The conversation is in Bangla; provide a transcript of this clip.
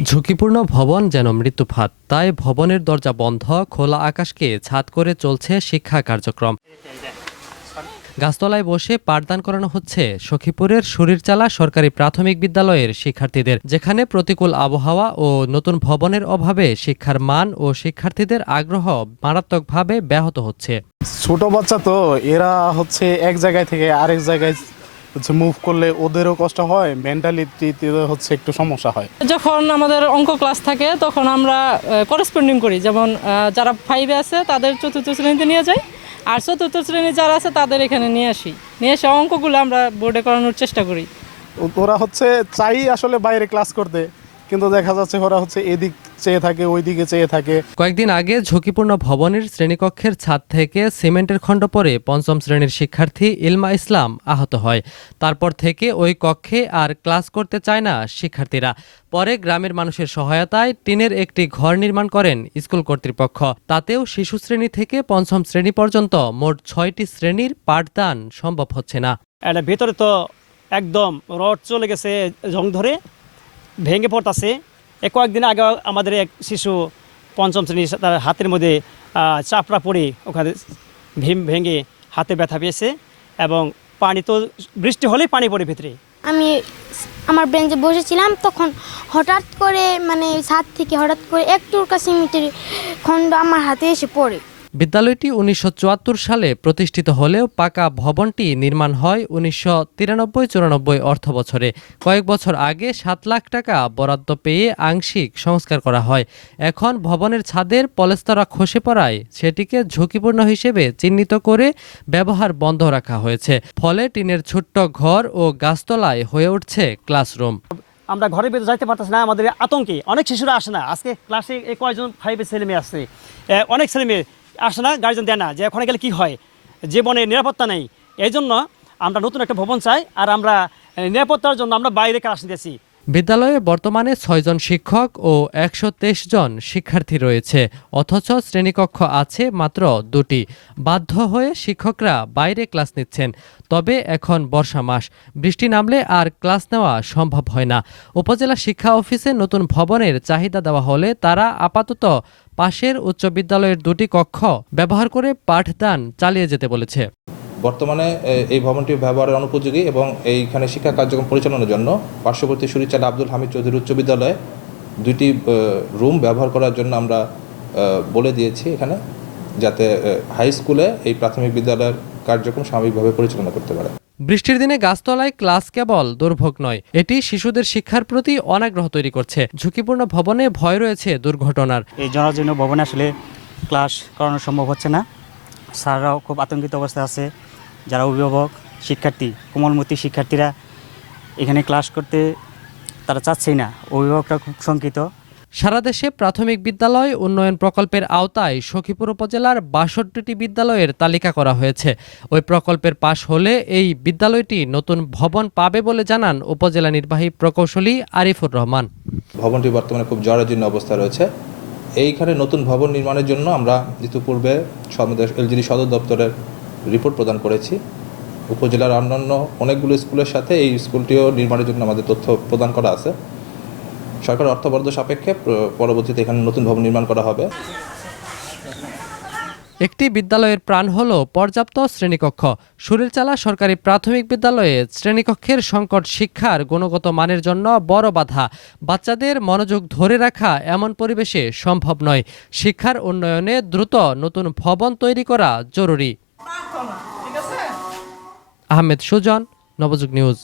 ঝুঁকিপূর্ণ ভবন যেন মৃত্যুফাত তাই ভবনের দরজা বন্ধ, খোলা আকাশকে ছাদ করে চলছে শিক্ষা কার্যক্রম। গাছতলায় বসে পাঠদান করানো হচ্ছে। সখীপুরের শরীরচালা সরকারি প্রাথমিক বিদ্যালয়ের শিক্ষার্থীদের, যেখানে প্রতিকূল আবহাওয়া ও নতুন ভবনের অভাবে শিক্ষার মান ও শিক্ষার্থীদের আগ্রহ মারাত্মকভাবে ব্যাহত হচ্ছে। ছোট বাচ্চা তো, এরা হচ্ছে এক জায়গায় থেকে আরেক জায়গায় হচ্ছে মুভ করলে ওদেরও কষ্ট হয় মেন্টালিটিতে হচ্ছে একটু সমস্যা হয়। যখন আমাদের অঙ্ক ক্লাস থাকে তখন আমরা করেসপন্ডিং করি। যেমন যারা ফাইভে আছে তাদের চতুর্থ শ্রেণীতে নিয়ে যাই। আর চতুর্থ শ্রেণি যারা আছে তাদের এখানে নিয়ে আসি। নিয়ে এসে অঙ্কগুলো আমরা বোর্ডে করানোর চেষ্টা করি। ওরা হচ্ছে চাই আসলে বাইরে ক্লাস করতে। কিন্তু দেখা যাচ্ছে ওরা হচ্ছে এদিক চেয়ে থাকে ওই দিকে চেয়ে থাকে। কয়েকদিন আগে ঝুঁকিপূর্ণ ভবনের শ্রেণীকক্ষের ছাদ থেকে সিমেন্টের খণ্ড পরে পঞ্চম শ্রেণির শিক্ষার্থী ইলমা ইসলাম আহত হয়। তারপর থেকে ওই কক্ষে আর ক্লাস করতে চায় না শিক্ষার্থীরা। পরে গ্রামের মানুষের সহায়তায় টিনের একটি ঘর নির্মাণ করেন স্কুল কর্তৃপক্ষ। তাতেও শিশু শ্রেণি থেকে পঞ্চম শ্রেণি পর্যন্ত মোট ছয়টি শ্রেণির পাঠদান সম্ভব হচ্ছে না। এটা ভেতরে তো একদম রড চলে গেছে জং ধরে ভেঙে পড়তাছে। এ কয়েকদিন আগে আমাদের এক শিশু পঞ্চম শ্রেণি তার হাতের মধ্যে চাপড়া পড়ে ওখানে ভীম ভেঙে হাতে ব্যথা পেয়েছে এবং পানি তো বৃষ্টি হলেই পানি পড়ে ভিতরে। আমি আমার বেঞ্চে বসেছিলাম, তখন হঠাৎ করে মানে ছাদ থেকে হঠাৎ করে একটুর কাছে মিটের খণ্ড আমার হাতে এসে পড়ে। বিদ্যালয়টি উনিশশো চুয়াত্তর সালে প্রতিষ্ঠিত হলেও পাকা ভবনটি নির্মাণ হয় উনিশশো তিরানব্বই চুরানব্বই অর্থ বছরে কয়েক বছর আগে সাত লাখ টাকা বরাদ্দ পেয়ে আংশিক সংস্কার করা হয়। এখন ভবনের ছাদের পলেস্তরা খসে পড়ায় সেটিকে ঝুঁকিপূর্ণ হিসেবে চিহ্নিত করে ব্যবহার বন্ধ রাখা হয়েছে। ফলে টিনের ছোট্ট ঘর ও গাছতলায় হয়ে উঠছে ক্লাসরুম। আমরা ঘরের ভিতরে যাইতে পারতেছি না, আমাদের আতঙ্কে। অনেক শিশুরা আসে না। আজকে ক্লাসে কয়েকজন ফাইভের ছেলে মেয়ে আসছে অনেক ছেলে মেয়ে আসে না গার্জেন দেয় না যে ওখানে গেলে কি হয়? জীবনে নিরাপত্তা নেই। এই জন্য আমরা নতুন একটা ভবন চাই আর আমরা নিরাপত্তার জন্য আমরা বাইরে ক্লাস নিতেছি। বিদ্যালয়ে বর্তমানে ছয়জন শিক্ষক ও একশো তেইশ জন শিক্ষার্থী রয়েছে, অথচ শ্রেণীকক্ষ আছে মাত্র দুটি। বাধ্য হয়ে শিক্ষকরা বাইরে ক্লাস নিচ্ছেন, তবে এখন বর্ষা মাস। বৃষ্টি নামলে আর ক্লাস নেওয়া সম্ভব হয় না। উপজেলা শিক্ষা অফিসে নতুন ভবনের চাহিদা দেওয়া হলে তারা আপাতত পাশের উচ্চ বিদ্যালয়ের দুটি কক্ষ ব্যবহার করে পাঠদান চালিয়ে যেতে বলেছে। বর্তমানে এই ভবনটি ব্যবহারের অনুপযোগী এবং এইখানে শিক্ষা কার্যক্রম পরিচালনার জন্য পার্শ্ববর্তী সুরিচাল আব্দুল হামিদ চৌধুরী উচ্চ বিদ্যালয়ে দুইটি রুম ব্যবহার করার জন্য আমরা বলে দিয়েছি এখানে, যাতে হাই স্কুলে এই প্রাথমিক বিদ্যালয়ের কার্যক্রম স্বাভাবিকভাবে পরিচালনা করতে পারে। বৃষ্টির দিনে গাছতলায় ক্লাস কেবল দুর্ভোগ নয়, এটি শিশুদের শিক্ষার প্রতি অনাগ্রহ তৈরি করছে। ঝুঁকিপূর্ণ ভবনে ভয় রয়েছে দুর্ঘটনার। এই জরাজীর্ণ ভবনে আসলে ক্লাস করানো সম্ভব হচ্ছে না। স্যাররাও খুব আতঙ্কিত অবস্থায় আছে। যারা অভিভাবক, শিক্ষার্থী, কোমলমতি শিক্ষার্থীরা এখানে ক্লাস করতে তারা চাচ্ছেই না। অভিভাবকরা খুব শঙ্কিত। সারা দেশে প্রাথমিক বিদ্যালয় উন্নয়ন প্রকল্পের আওতায় সখীপুর উপজেলার বাষট্টিটি বিদ্যালয়ের তালিকা করা হয়েছে। ওই প্রকল্পের পাশ হলে এই বিদ্যালয়টি নতুন ভবন পাবে বলে জানান উপজেলা নির্বাহী প্রকৌশলী আরিফুর রহমান। ভবনটি বর্তমানে খুব জরাজীর্ণ অবস্থা রয়েছে। এইখানে নতুন ভবন নির্মাণের জন্য আমরা ইতিপূর্বে এলজিডি সদর দপ্তরের রিপোর্ট প্রদান করেছি। উপজেলার অন্যান্য অনেকগুলো স্কুলের সাথে এই স্কুলটিও নির্মাণের জন্য আমাদের তথ্য প্রদান করা আছে। সরকার অর্থ বরাদ্দ সাপেক্ষে পরবর্তীতে এখানে নতুন ভবন নির্মাণ করা হবে। একটি বিদ্যালয়ের প্রাণ হল পর্যাপ্ত শ্রেণীকক্ষ। সুরেলচালা সরকারি প্রাথমিক বিদ্যালয়ে শ্রেণীকক্ষের সংকট শিক্ষার গুণগত মানের জন্য বড় বাধা। বাচ্চাদের মনোযোগ ধরে রাখা এমন পরিবেশে সম্ভব নয়। শিক্ষার উন্নয়নে দ্রুত নতুন ভবন তৈরি করা জরুরি। আহমেদ সুজন, নবযুগ নিউজ।